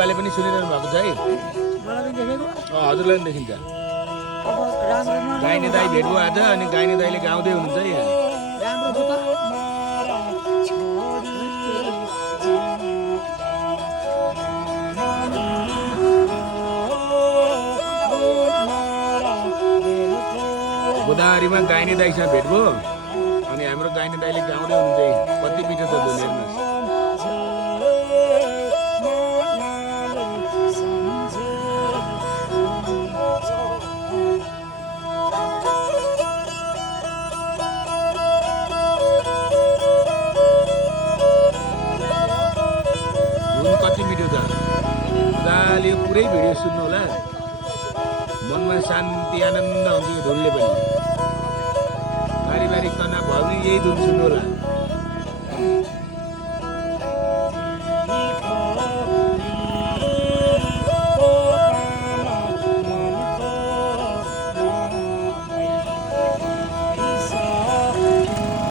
बुबाले पनि सुनिरहनु भएको छ है हजुरलाई पनि देखिन्छ गाइने दाई भेट भयो आज अनि गाइने दाईले गाउँदै हुनुहुन्छ यहाँ गोदावरीमा गाइने दाईसँग भेट भयो अनि हाम्रो गाइने दाईले गाउँदै हुनुहुन्छ कति मिठो छ धुन हेर्नुहोस् कति मिठो छ मजाले पुरै भिडियो सुन्नु होला मनमा शान्ति आनन्द हुन्छ यो धुनले पनि पारिवारिक तनाव भयो भने यही धुन सुन्नु होला